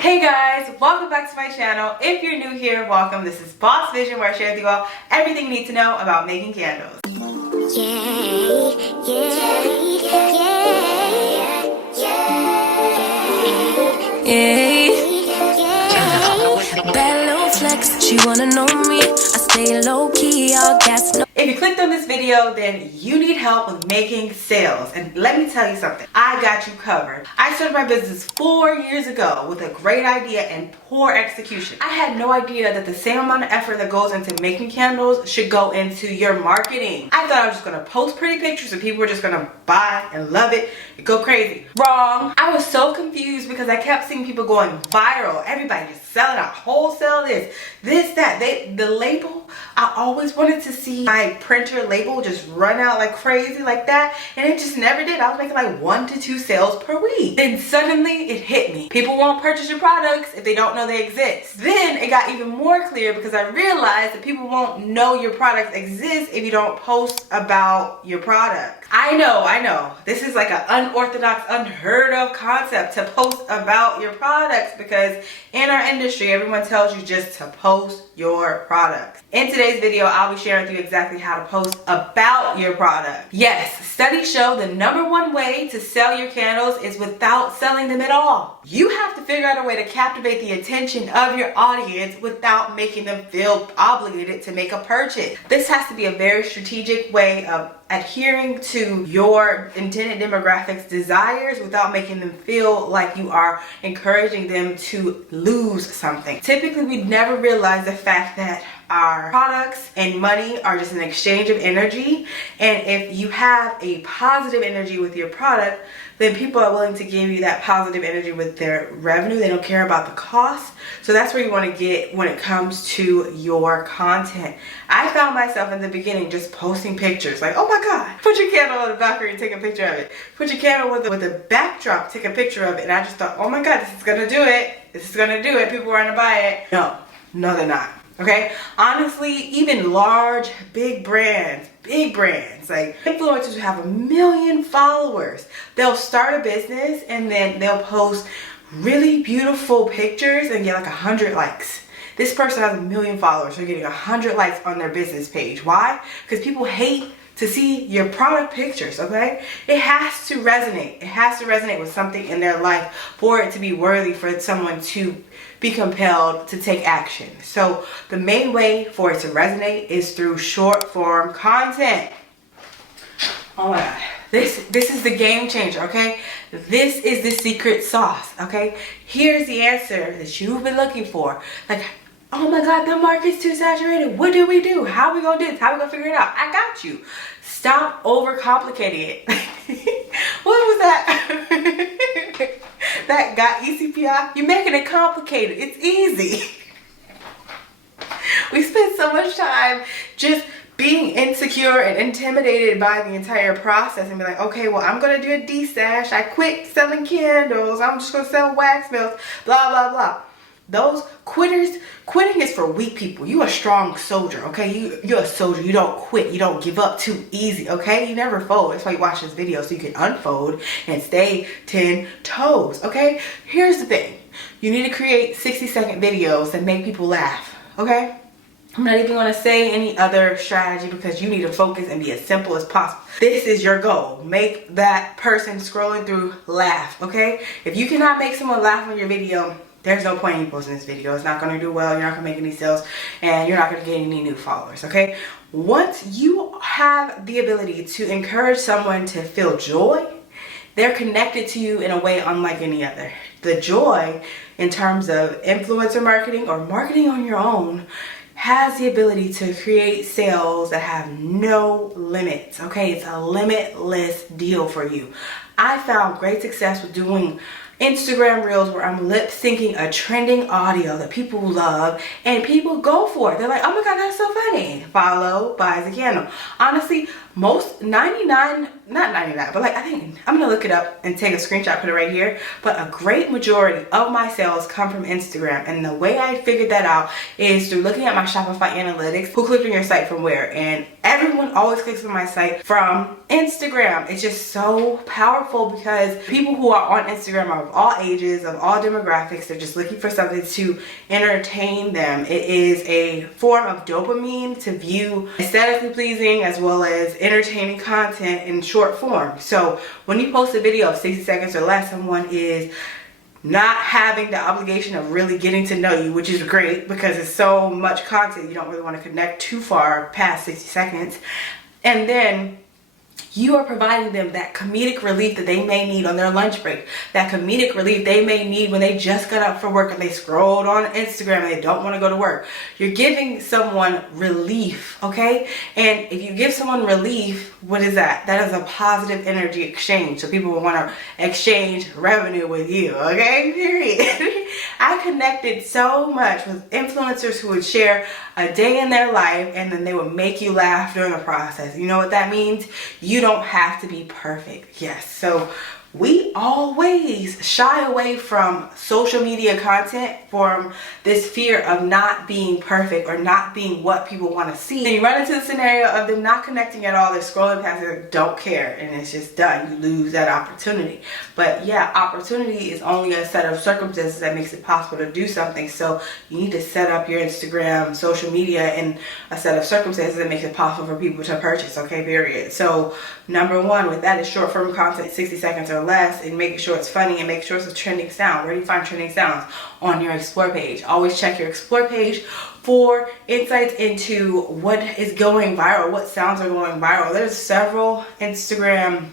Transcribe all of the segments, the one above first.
Hey guys, welcome back to my channel. If you're new here, welcome. This is Boss Vision, where I share with you all everything you need to know about making candles. Bad little flex, she wanna know me. I stay low key, all gas. If you clicked on this video, then you need help with making sales. And let me tell you something, I got you covered. I started my business 4 years ago with a great idea and poor execution. I had no idea that the same amount of effort that goes into making candles should go into your marketing. I thought I was just gonna post pretty pictures and people were just gonna buy and love it and go crazy. Wrong. I was so confused because I kept seeing people going viral. Everybody just selling out, wholesale this, that. The label, I always wanted to see my printer label just run out like crazy like that, and it just never did. I was making like 1 to 2 sales per week. Then suddenly it hit me. People won't purchase your products if they don't know they exist. Then it got even more clear because I realized that people won't know your products exist if you don't post about your product. I know. This is like an unorthodox, unheard of concept to post about your products, because in our industry, everyone tells you just to post your products. In today's video, I'll be sharing with you exactly how to post about your product. Yes, studies show the #1 way to sell your candles is without selling them at all. You have to figure out a way to captivate the attention of your audience without making them feel obligated to make a purchase. This has to be a very strategic way of adhering to your intended demographics' desires without making them feel like you are encouraging them to lose something. Typically, we never realize the fact that our products and money are just an exchange of energy, and if you have a positive energy with your product, then people are willing to give you that positive energy with their revenue. They don't care about the cost. So that's where you want to get when it comes to your content. I found myself in the beginning just posting pictures like, oh my God, put your candle on the balcony and take a picture of it. Put your candle with a backdrop, take a picture of it. And I just thought, oh my God, this is gonna do it. This is gonna do it. People are gonna buy it. No, they're not. Okay, honestly, even large, big brands, like influencers who have 1 million followers, they'll start a business and then they'll post really beautiful pictures and get like 100 likes. This person has 1 million followers, they're getting 100 likes on their business page. Why? Because people hate to see your product pictures, okay? It has to resonate. It has to resonate with something in their life for it to be worthy for someone to be compelled to take action. So the main way for it to resonate is through short form content. Oh my God. This is the game changer, okay? This is the secret sauce, okay? Here's the answer that you've been looking for. Like, oh my God, the market's too saturated. What do we do? How are we gonna do this? How are we gonna figure it out? I got you. Stop overcomplicating it. What was that? That got ECPI? You're making it complicated. It's easy. We spend so much time just being insecure and intimidated by the entire process and be like, okay, well, I'm gonna do a D-stash. I quit selling candles. I'm just gonna sell wax melts, blah, blah, blah. Those quitting is for weak people. You a strong soldier, okay? You're a soldier. You don't quit. You don't give up too easy, okay? You never fold. That's why you watch this video, so you can unfold and stay 10 toes, okay? Here's the thing. You need to create 60-second videos that make people laugh, okay? I'm not even going to say any other strategy because you need to focus and be as simple as possible. This is your goal. Make that person scrolling through laugh, okay? If you cannot make someone laugh on your video, there's no point in you posting this video. It's not going to do well. You're not going to make any sales, and you're not going to get any new followers, okay? Once you have the ability to encourage someone to feel joy, they're connected to you in a way unlike any other. The joy in terms of influencer marketing or marketing on your own has the ability to create sales that have no limits, okay? It's a limitless deal for you. I found great success with doing Instagram reels where I'm lip syncing a trending audio that people love, and people go for it. They're like, oh my God, that's so funny. Follow, buys a candle. Honestly, most 99, not 99, but like I think I'm gonna look it up and take a screenshot, put it right here, but a great majority of my sales come from Instagram. And the way I figured that out is through looking at my Shopify analytics, who clicked on your site from where, and everyone always clicks on my site from Instagram. It's just so powerful because people who are on Instagram are of all ages, of all demographics. They're just looking for something to entertain them. It is a form of dopamine to view aesthetically pleasing as well as entertaining content in short form. So when you post a video of 60 seconds or less, someone is not having the obligation of really getting to know you, which is great because it's so much content, you don't really want to connect too far past 60 seconds. And then you are providing them that comedic relief that they may need on their lunch break, that comedic relief they may need when they just got up for work and they scrolled on Instagram and they don't want to go to work. You're giving someone relief, okay? And if you give someone relief, what is that? That is a positive energy exchange. So people will want to exchange revenue with you, okay? Period. I connected so much with influencers who would share a day in their life and then they would make you laugh during the process. You know what that means? You don't have to be perfect. Yes. So we always shy away from social media content from this fear of not being perfect or not being what people want to see. And you run into the scenario of them not connecting at all. They're scrolling past it, don't care, and it's just done. You lose that opportunity. But yeah, opportunity is only a set of circumstances that makes it possible to do something. So you need to set up your Instagram, social media, in a set of circumstances that makes it possible for people to purchase, okay, period. So number one with that is short form content, 60 seconds or less, and making sure it's funny and make sure it's a trending sound. Where do you find trending sounds? On your Explore page. Always check your Explore page for insights into what is going viral, what sounds are going viral. There's several Instagram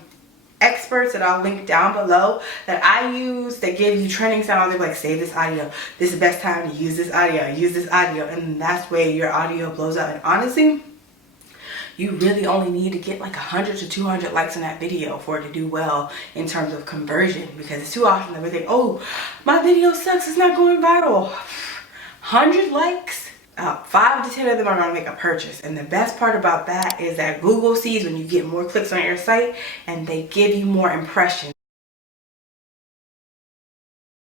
experts that I'll link down below that I use that give you trending sounds. They're like, save this audio, this is the best time to use this audio, and that's where your audio blows up. And honestly, you really only need to get like 100 to 200 likes on that video for it to do well in terms of conversion, because it's too often that we think, oh, my video sucks, it's not going viral. 100 likes, 5 to 10 of them are going to make a purchase. And the best part about that is that Google sees when you get more clicks on your site and they give you more impressions.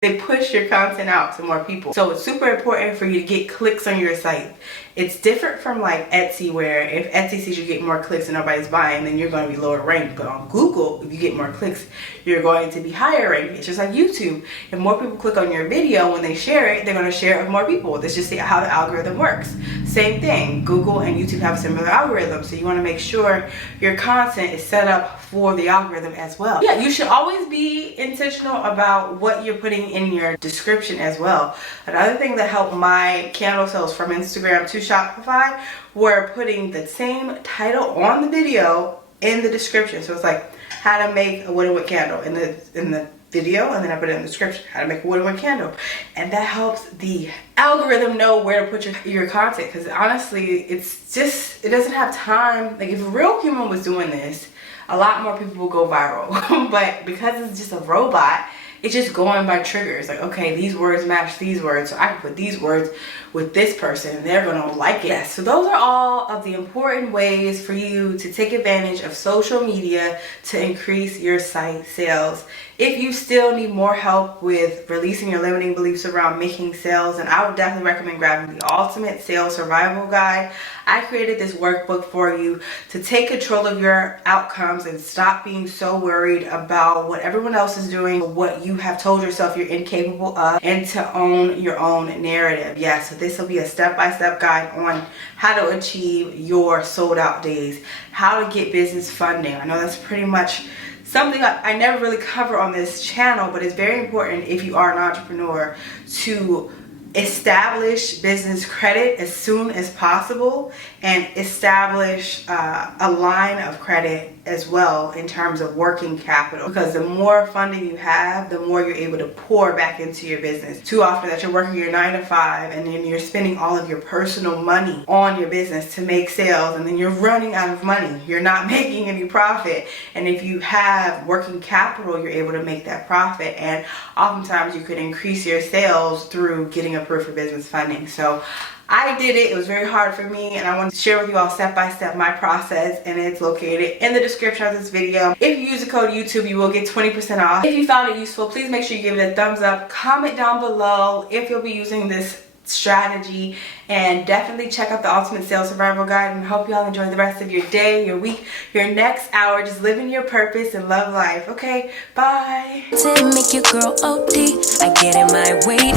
They push your content out to more people. So it's super important for you to get clicks on your site. It's different from like Etsy, where if Etsy sees you get more clicks and nobody's buying, then you're going to be lower ranked. But on Google, if you get more clicks, you're going to be higher ranked. It's just like YouTube. If more people click on your video, when they share it, they're going to share it with more people. That's just how the algorithm works. Same thing. Google and YouTube have similar algorithms. So you want to make sure your content is set up for the algorithm as well. Yeah, you should always be intentional about what you're putting in your description as well. Another thing that helped my candle sales from Instagram to Shopify were putting the same title on the video in the description. So it's like how to make a wood and wood candle in the video, and then I put it in the description, how to make a wood and wood candle. And that helps the algorithm know where to put your content, because honestly, it's just, it doesn't have time. Like if a real human was doing this, a lot more people will go viral. But because it's just a robot, it's just going by triggers. Like, okay, these words match these words, so I can put these words with this person and they're gonna like it. Yes, so those are all of the important ways for you to take advantage of social media to increase your site sales. If you still need more help with releasing your limiting beliefs around making sales, then I would definitely recommend grabbing the Ultimate Sales Survival Guide. I created this workbook for you to take control of your outcomes and stop being so worried about what everyone else is doing, what you have told yourself you're incapable of, and to own your own narrative. Yeah, so this will be a step-by-step guide on how to achieve your sold out days, how to get business funding. I know that's pretty much something I never really cover on this channel, but it's very important if you are an entrepreneur to establish business credit as soon as possible and establish a line of credit as well in terms of working capital, because the more funding you have, the more you're able to pour back into your business. Too often that you're working your 9 to 5 and then you're spending all of your personal money on your business to make sales, and then you're running out of money. You're not making any profit. And if you have working capital, you're able to make that profit, and oftentimes you can increase your sales through getting a approved for business funding. So I did it. It was very hard for me, and I want to share with you all step by step my process, and it's located in the description of this video. If you use the code YouTube, you will get 20% off. If you found it useful, please make sure you give it a thumbs up. Comment down below if you'll be using this strategy, and definitely check out the Ultimate Sales Survival Guide, and hope you all enjoy the rest of your day, your week, your next hour, just living your purpose and love life. Okay, bye. To make your girl OD, I get in my way.